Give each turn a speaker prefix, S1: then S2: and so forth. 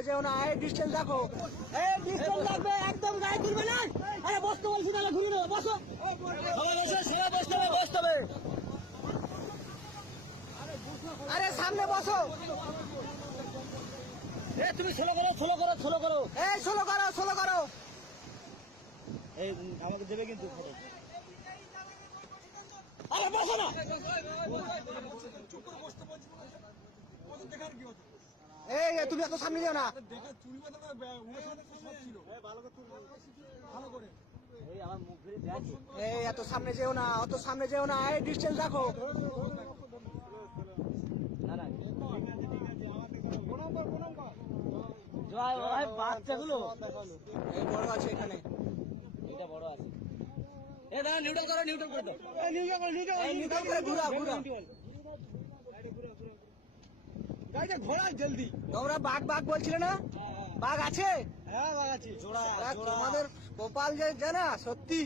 S1: সামনে যেও না, এই ডিস্টেন্স দেখো। এই ডিস্টেন্স রাখবে একদম গায়ে তুলবে না। আরে বসতে বলছি, তাহলে ঘুরে নেবে বসো। সেরা বসতে হবে বসতে আরে সামনে বসো। এ, তুমি ছোলো করো ছোলো করো ছোলো করো। এই ছোলো করো ছোলো করো। এই, আমাকে দেবে কিন্তু আরে বসো না। এই এই, তুমি এত সামনে যাও না। এই এত সামনে যেও না অত সামনে যেও না এই ডিস্টেন্স রাখো। বাচ্চাগুলো। এই বড় আছে এখানে। এটা বড় আছে। এ দাঁড়া নিউট্রাল করো নিউট্রাল করে দাও। নিউট্রাল করে ঘুরা ঘুরা
S2: ঘোড়ায় জলদি।
S1: তোমরা বাঘ বাঘ বলছিলে না? বাঘ আছে?
S2: হ্যাঁ বাগাচ্ছি
S1: দেখ, তোমাদের গোপাল যে জানা? সত্যি?